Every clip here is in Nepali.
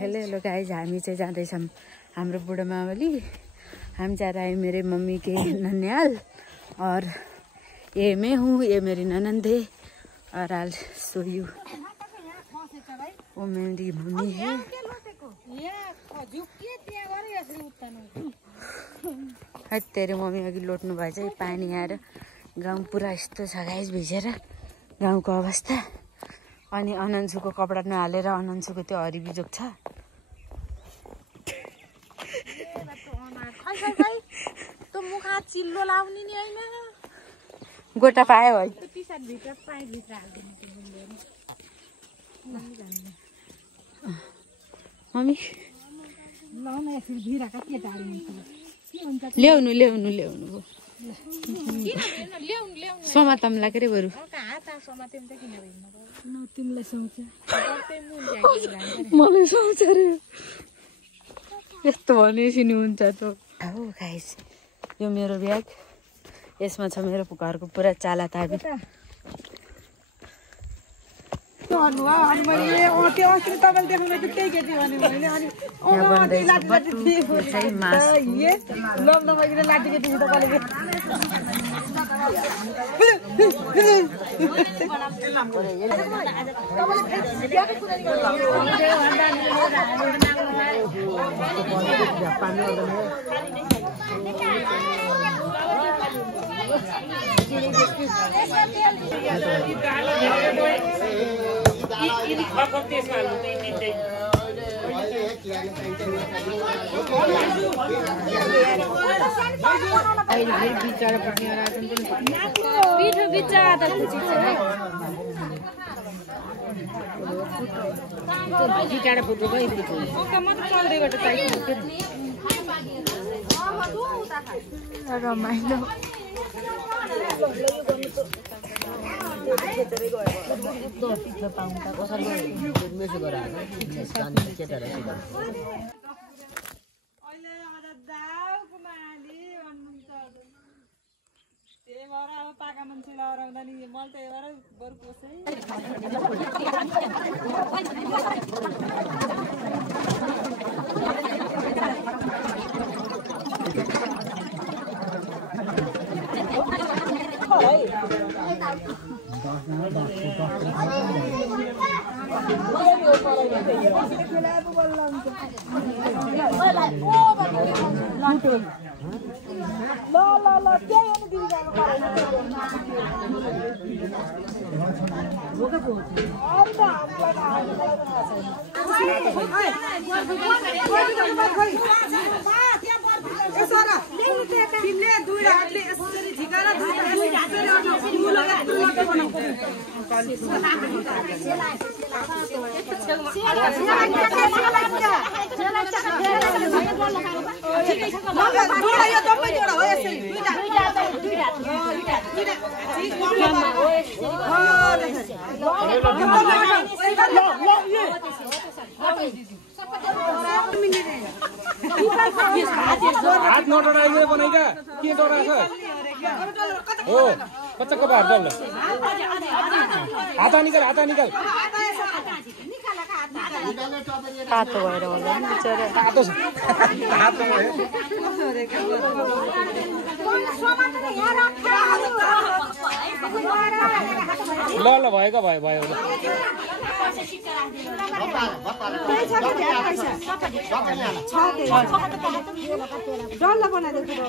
हेलो गाइज, हामी चाहिँ जाँदैछौँ हाम्रो बुढो मावली। हम जा रहे हैं मेरे मम्मी के ननिहाल और ये मैं हूँ, ये मेरी ननंद है और आज सो यू। वो मेरी मम्मी है। तेरे मम्मी अघि लोट्नु भएछ। पानी आएर गाउँ पुरा यस्तो छ गाइज, भिजेर गाउँको अवस्था। अनि अनन्सुको कपडा नहालेर अनन्सुको त्यो हरिबिजोग छ। चिल्लो लाउने नि हैन, गोटा पायो है। टी-शर्ट भित्र पाइ भित्र हाल्दिनु। मम्मी लाउन यसरी भिराका केटाहरु हुन्छ। ल्याउनु भयो। ल्याउनु समातमलाई के बरु हात समातेम त किन भएन? तिमीलाई सोच मलाई सोच रे यस्तो भनेपछि नि हुन्छ त। हो गाइस, यो मेरो ब्याग, यसमा छ मेरो घरको पुरा चाला ताबी। रमाइलो पाका मान्छेले अराउँदा नि मैले त एबार बरु कोसै हात नडराइले बनाइका के डराछ हो कच्चाको बार डल्ल हात निकाल तातो भएर होला नि बिचारा। तातो छ तातो भयो ल भएको भयो डल्ला बनाइदिएको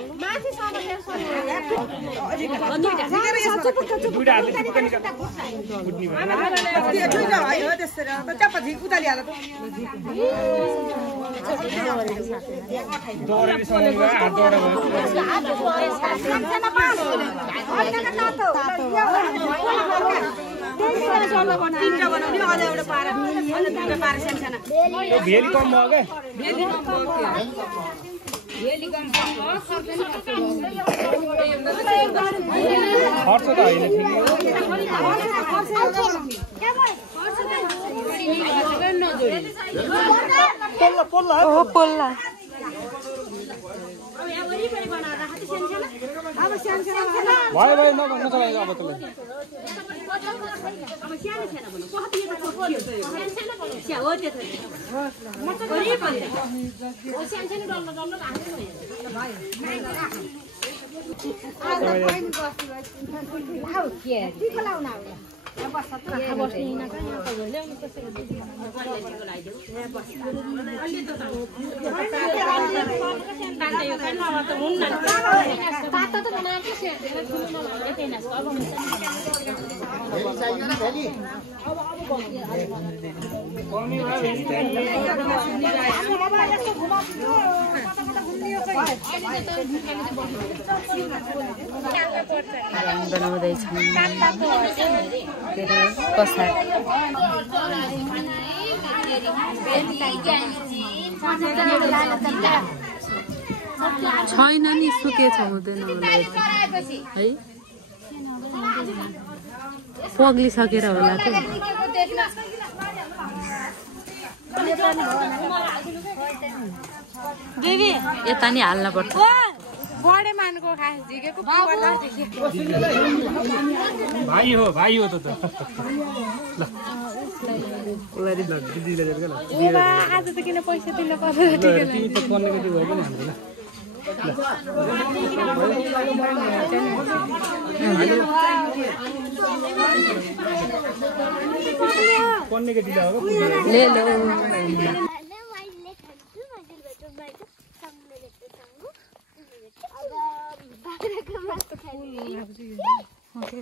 भेली कम भयो क्या खर्च त होइन पोल्ला भयो नचलाइज अब त बनाउँदैछौँ कसार छैन नि सुकेछ हुँदैन है पग्लिसकेर होला के यता नि हाल्न पर्छ बडे मानको खास झिकेको भाइ हो त आज त किन पैसा दिन पर्दैन तिमी त पन्नेको त्यो भयो पनि हाम्रो पन्नेको दिला हो ले लो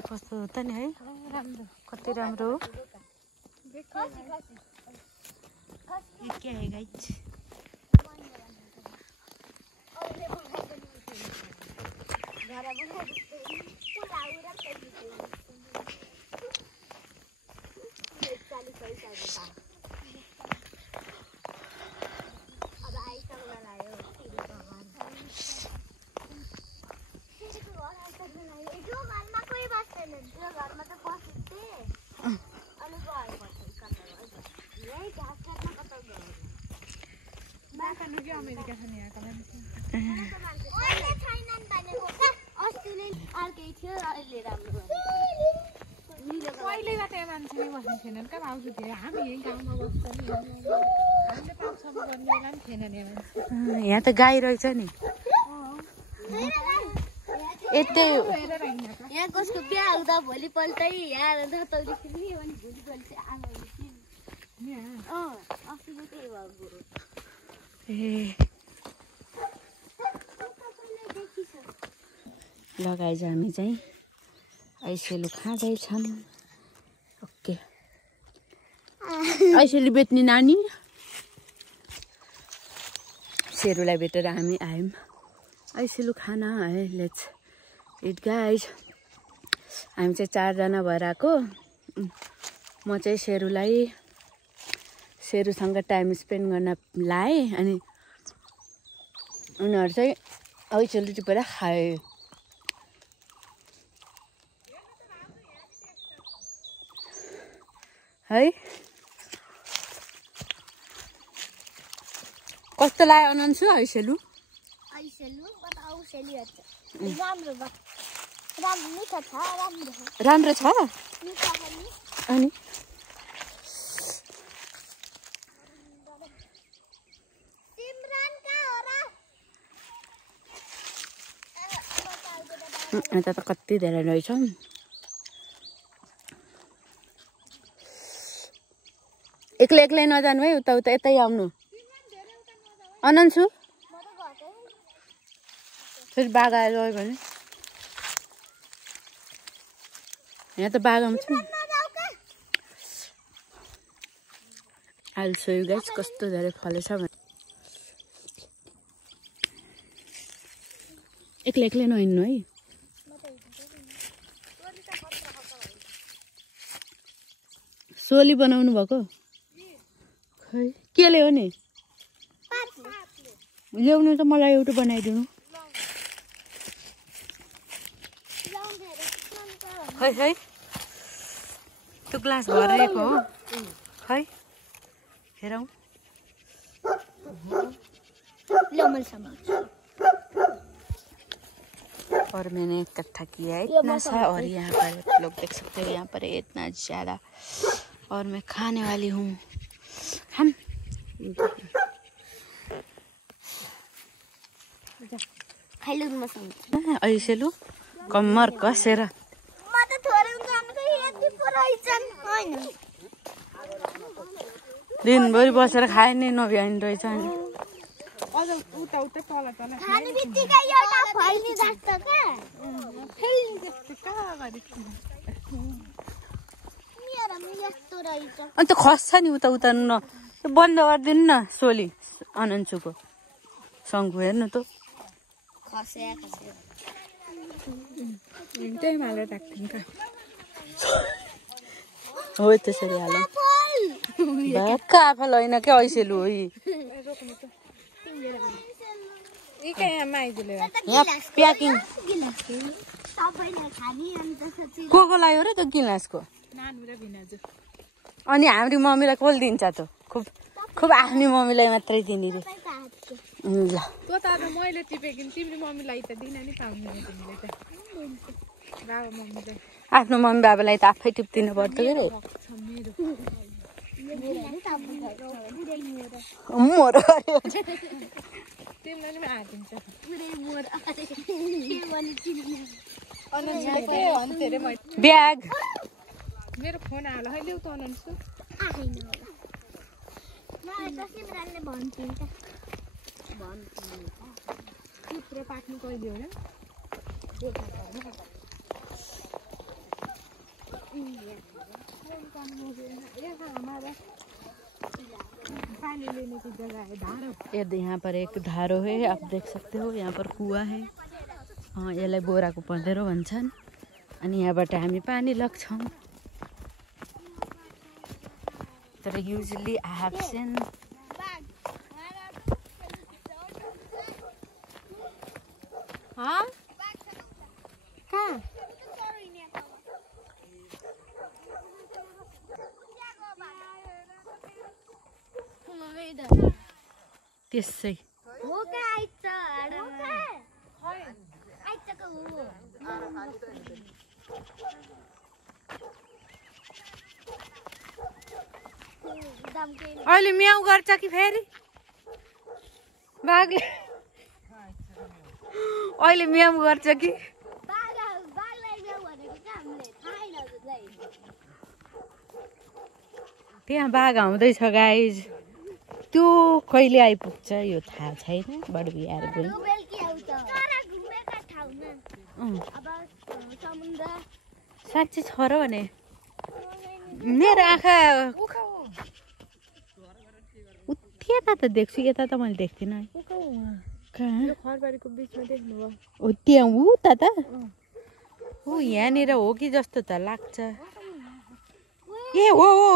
कस्तो हो त नि है कति राम्रो हो के है गाइस यहाँ त गाई रहेछ नि यतै यहाँ कसको बिहा हुँदा भोलिपल्टै यहाँ धतौली खेल्ने अनि भोलिपल्ट चाहिँ आमाले अस्ति त्यही भयो लगाइज हामी चाहिँ ऐसेलु खाँदैछौँ ओके ऐसेलु बेच्ने नानी सेरुलाई भेटेर हामी आयौँ ऐसेलु खाना है लेट्स इट गाइज हामी चाहिँ 4 जना भएर आएको म चाहिँ सेरुसँग टाइम स्पेन्ड गर्न लाएँ अनि उनीहरू चाहिँ ऐसेलु टिपेर खाए है कस्तो लाग्यो अनन्सु ऐसेलु राम्रो छ अनि यता त कति धेरै रहेछ एक्लै एक्लै नजानु है उता उता यतै आउनु अनन्सु फेरि बाघ आएर गयो भने यहाँ त बाघ आउँछ नि I'll show you guys कस्तो धेरै फलेछ भने एक्लै एक्लै नहिँड्नु है सोली बनाउनु भएको खै के ल्यायो नि ल्याउनु त मलाई एउटा बनाइदिनु खै खै त्यो ग्लास भरेको हो खै हेरौँ और मैंने इकट्ठा किया है इतना सा और यहाँ पर लोग देख सकते हो यहाँ पर इतना ज़्यादा और मैं खाने वाली हूँ हम ऐसे लु कम्मर कसेर दिनभरि बसेर खाए नि नभ्याइन रहेछ अन्त खस्छ नि उता उतार्नु न बन्द गरिदिनु न सोली अनन्सुको शङ्कु हेर्नु त हो त्यसरी हालौँ भक्का आफल होइन क्या ऐसेलु हो यहाँ प्याकिङ को लाग्यो र त्यो गिलासको अनि हाम्रो मम्मीलाई कसले दिन्छ त खुब खुब आफ्नै मम्मीलाई मात्रै दिने रे ल मैले टिपेको तिम्रो मम्मीलाई त दिन नि पाउँदैन तिमीले त बाबा मम्मीले आफ्नो मम्मी बाबालाई त आफै टिप्दिनु पर्छ के रे मोरो तिमीलाई नि आदिन्छ ब्याग मेरो फोन हाल है ल्याउ त अनन्सु चित्र पाक्नु कहिले हो र ये यहाँ पर एक धारो है आप देख सकते हो यहाँ पर कुवा है यसलाई बोराको पँधेरो भन्छन् अनि यहाँबाट हामी पानी लग्छौँ तर युजली आई हेभ सिन त्यसै अहिले म्याउ गर्छ कि फेरि बाघले अहिले म्याउ गर्छ कि त्यहाँ बाघ आउँदैछ गाइज त्यो कहिले आइपुग्छ यो थाहा छैन बडो बिहार गयो साँच्चै छ र भने मेरो आँखा यता त देख्छु यता त मैले देख्दिनँ कहाँ हो त्यहाँ उता त हो यहाँनिर हो कि जस्तो त लाग्छ ए हो हो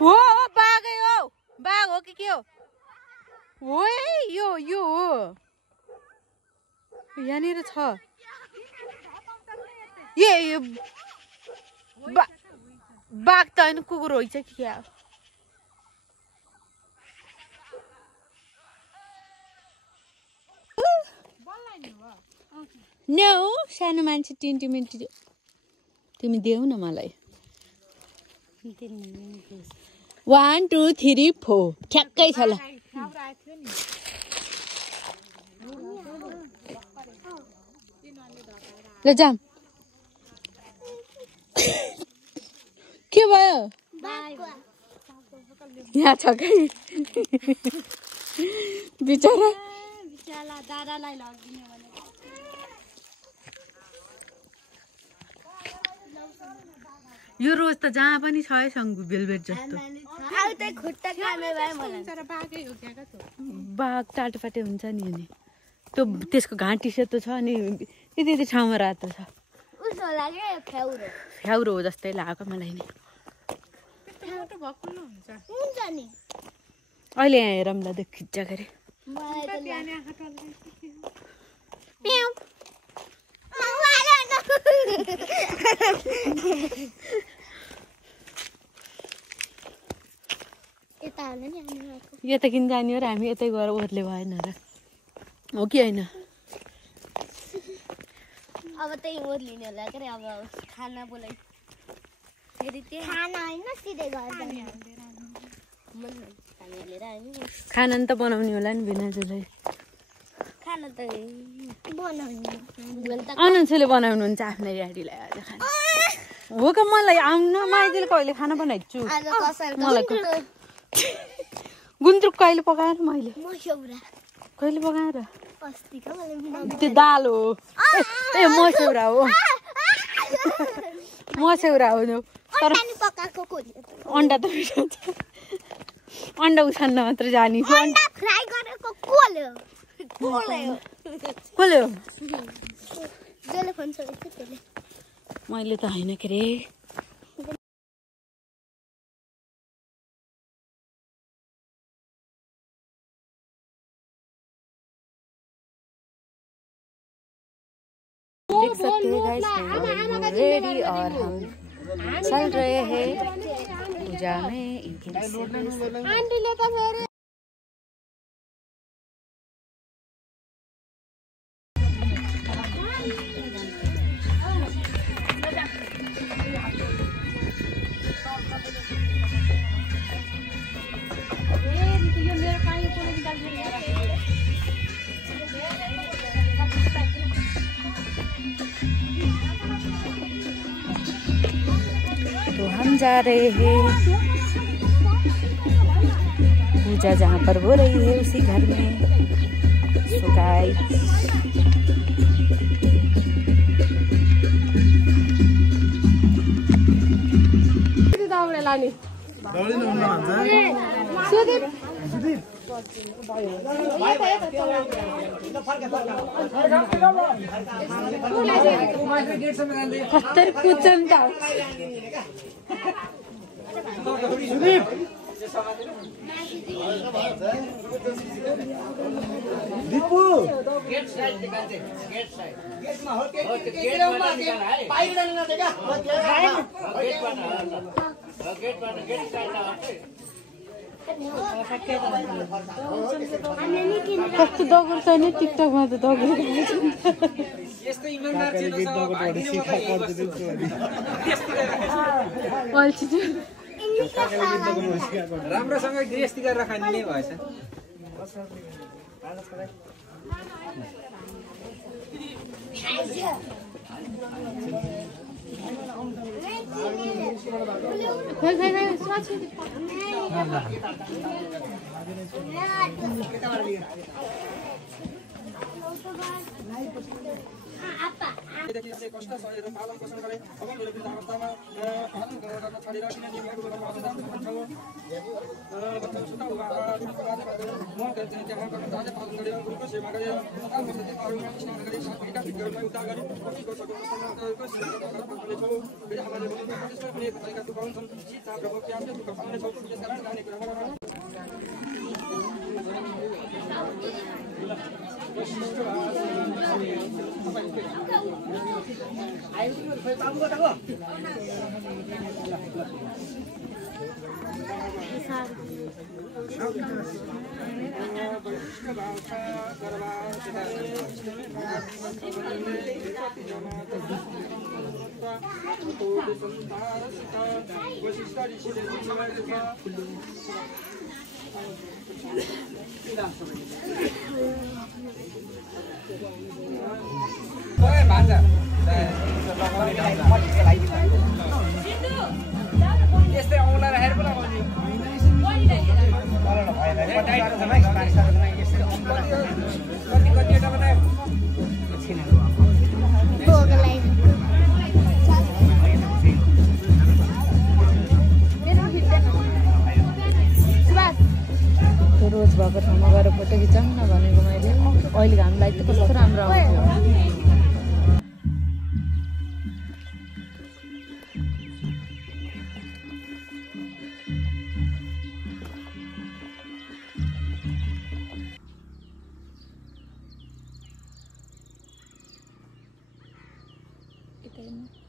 हो हो बाघै हो बाघ हो कि के हो हो यो यो हो यहाँनिर छ ए बाघ त होइन कुकुर होइन कि क्या नो सानो मान्छे 20 मिनट तिमी देऊ न मलाई 1 2 3 4 ठ्याक्कै छ ल ल जाम के भयो यहाँ छ कि बिचरा दादालाई लगिदिने भने यो रोज त जहाँ पनि छ है सङ्गु बेलबेट जस्तो बाघ टाटोपाटे हुन्छ नि अनि त्यो त्यसको घाँटी सेतो छ अनि यति ठाउँमा रातो छ फ्याउरो हो जस्तै लाग्यो मलाई नि अहिले यहाँ हेरौँ ल देख खिच्चा गरे यता किन जाने हो र हामी यतै गएर ओर्ले भएन र हो कि होइन अब त्यही ओर्लिने होला के अब खाना बोलाइ फेरि त्यही खाना होइन सिधै घर खाना त बनाउने होला नि भिनाजुलाई खाना त बनाउने अनन्सुले बनाउनुहुन्छ आफ्नै ड्याडीलाई आज खाना हो कि मलाई आउन माइदिले कहिले खाना बनाइदिन्छु मलाई गुन्द्रुक कहिले पकाएर मैले कहिले पकाएर त्यो दाल हो ए मस्यौरा हो मस्यौरा हो तर अन्डा त अन्डा उछान्न मात्र जानी कसले हो मैले त होइन के अरे देख सकते हैं गाइस रेडी और हम चल रहे हैं पूजा में तो हम जा रहे हैं पूजा जहाँ पर हो रही है उसी घर में। सो गाइस कत्तर कुचम त दिपु गेट साइड दिखाते गेट साइड गेट में हो गेट पाइप डालना देगा गेट साइड कस्तो दगुर छ नि टिकटकमा त दगुर यस्तो इमानदार राम्रोसँग गृहस्थी गरेर खाने नै भएछ कष्ट सहेर पालन पोषण गरे अब मेरो वृद्धावस्थामा छोडेर किन नियमहरू गर्न अवधान गर्छौ बच्चा सुता हुआ म गर्थे त्यहाँ गर्न ताजा पालन गरेर गुरुको सेवा गरेर अकाल बसति पारुमा स्नान गरे साथीका भित्रमा उद्धार गरे कतिको सको अवस्थामा सिद्धको गर्नु छौ फेरि हामीले भनेको त्यसमा पनि भएका दुःख हुन्छन् सीता प्रभु क्यामले दुःख पाउने छौ त्यसकारण जाने कुरा यस्तै औँला राखेर पो लगाउने कतिवटा बनायो रोज भएको ठाउँमा गएर फोटो खिचाउँ न भनेको मैले अहिलेको हामीलाई त कस्तो राम्रो आउँथ्यो Kita ini